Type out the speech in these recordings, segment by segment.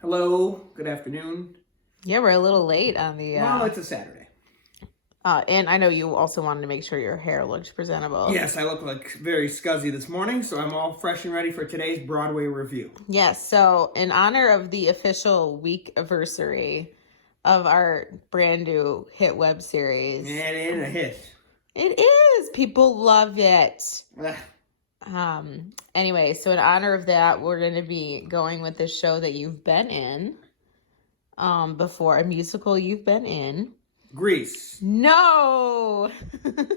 Hello, good afternoon. Yeah, we're a little late on the. Well, it's a Saturday. And I know you also wanted to make sure your hair looked presentable. Yes, I look like very scuzzy this morning, so I'm all fresh and ready for today's Broadway review. Yes, so in honor of the official weekiversary of our brand new hit web series. And it ain't a hit. It is. People love it. Ugh. Anyway, so in honor of that, we're going to be going with this show that you've been in before, a musical you've been in. Grease. No!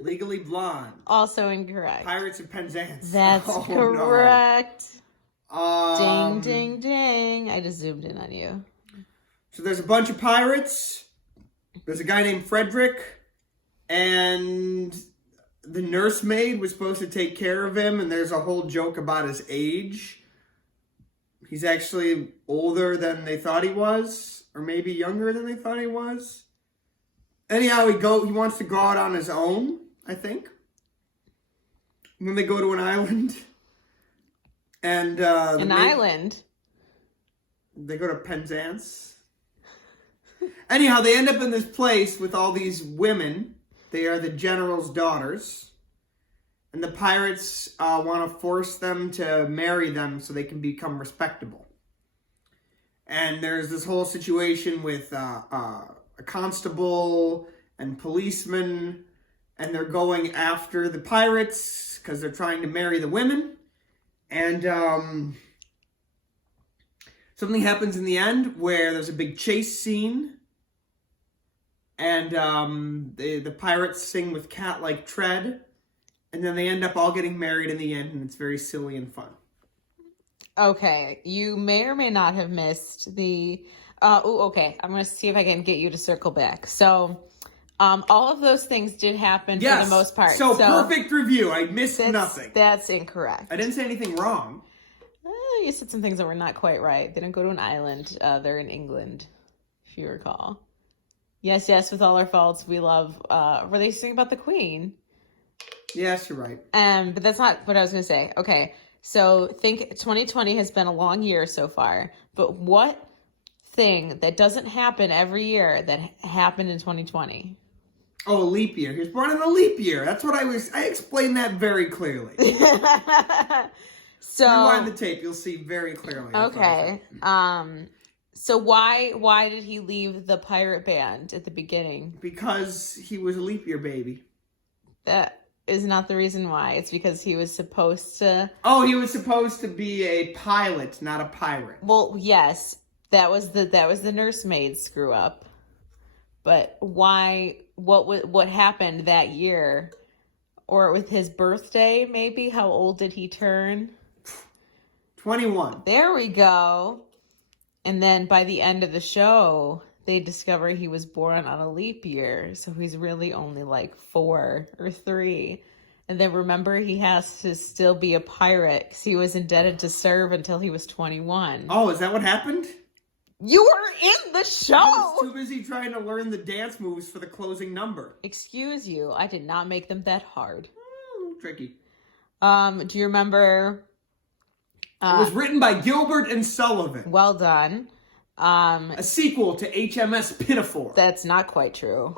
Legally Blonde. Also incorrect. Pirates of Penzance. That's correct. No. Ding, ding, ding. I just zoomed in on you. So there's a bunch of pirates. There's a guy named Frederick. And the nursemaid was supposed to take care of him. And there's a whole joke about his age. He's actually older than they thought he was. Or maybe younger than they thought he was. Anyhow, he wants to go out on his own, I think. And then they go to an island. And island? They go to Penzance. Anyhow, they end up in this place with all these women. They are the general's daughters. And the pirates want to force them to marry them so they can become respectable. And there's this whole situation with a constable and policemen, and they're going after the pirates because they're trying to marry the women. And something happens in the end where there's a big chase scene, and the pirates sing with cat-like tread, and then they end up all getting married in the end, and it's very silly and fun. Okay, you may or may not have missed the... okay, I'm going to see if I can get you to circle back. So, all of those things did happen for the most part. So perfect review. I missed nothing. That's incorrect. I didn't say anything wrong. You said some things that were not quite right. They didn't go to an island. They're in England, if you recall. Yes, with all our faults, we love... were they singing about the Queen? Yes, you're right. But that's not what I was going to say. Okay, so think 2020 has been a long year so far. But what thing that doesn't happen every year that happened in 2020? Oh, a leap year. He was born in a leap year. That's what I explained that very clearly. So rewind the tape, you'll see very clearly. Okay. So why did he leave the pirate band at the beginning? Because he was a leap year baby. That is not the reason why. It's because he was supposed to... Oh, he was supposed to be a pilot, not a pirate. Well, yes. That was the nursemaid screw up. But why? What happened that year? Or with his birthday, maybe? How old did he turn? 21. There we go. And then by the end of the show, they discover he was born on a leap year. So he's really only like 4 or 3. And then remember, he has to still be a pirate because he was indebted to serve until he was 21. Oh, is that what happened? You were in the show! I was too busy trying to learn the dance moves for the closing number. Excuse you, I did not make them that hard. Tricky. Do you remember... it was written by Gilbert and Sullivan. Well done. A sequel to HMS Pinafore. That's not quite true.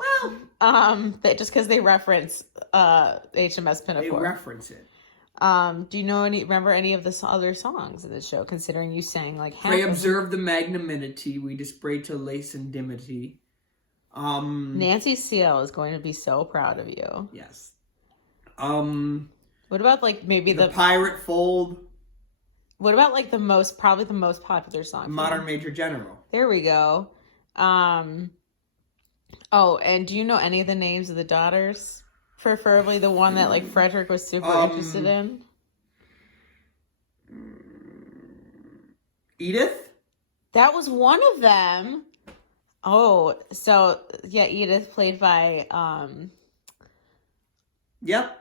Well... just because they reference HMS Pinafore. They reference it. Do you remember any of the other songs of the show, considering you sang like half? Pray observe the magnanimity, we display to lace and dimity. Nancy Seal is going to be so proud of you. Yes. What about like maybe the Pirate Fold? What about like probably the most popular song? Modern Major General. There we go. Oh, and do you know any of the names of the daughters? Preferably the one that like Frederick was super interested in. Edith? That was one of them. Oh, so yeah, Edith played by Yep.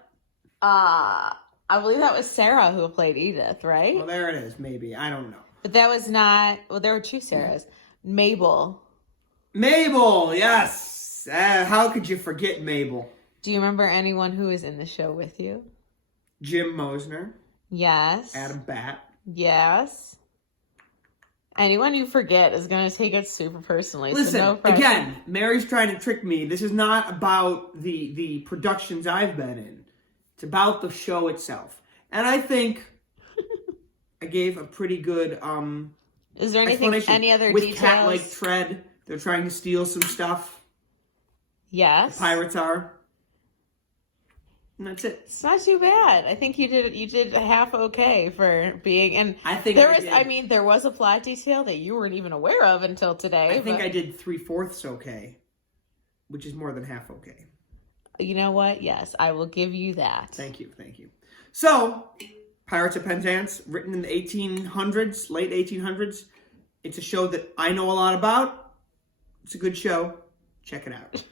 I believe that was Sarah who played Edith, right? Well, there it is, maybe. I don't know. But that was not... Well, there were 2 Sarahs. Mabel. Mabel, yes! How could you forget Mabel? Do you remember anyone who was in the show with you? Jim Mosner. Yes. Adam Batt. Yes. Anyone you forget is going to take it super personally. Listen, so no pressure. again, Mary's trying to trick me. This is not about the productions I've been in. It's about the show itself. And I think I gave a pretty good Is there anything, any other with details? cat-like tread. They're trying to steal some stuff. Yes. The pirates are. And that's it. It's not too bad. I think you did a half okay for being, and I think there was a plot detail that you weren't even aware of until today. I think I did 3/4 okay, which is more than half okay. You know what? Yes, I will give you that. Thank you. So, Pirates of Penzance, written in the 1800s, late 1800s. It's a show that I know a lot about. It's a good show. Check it out.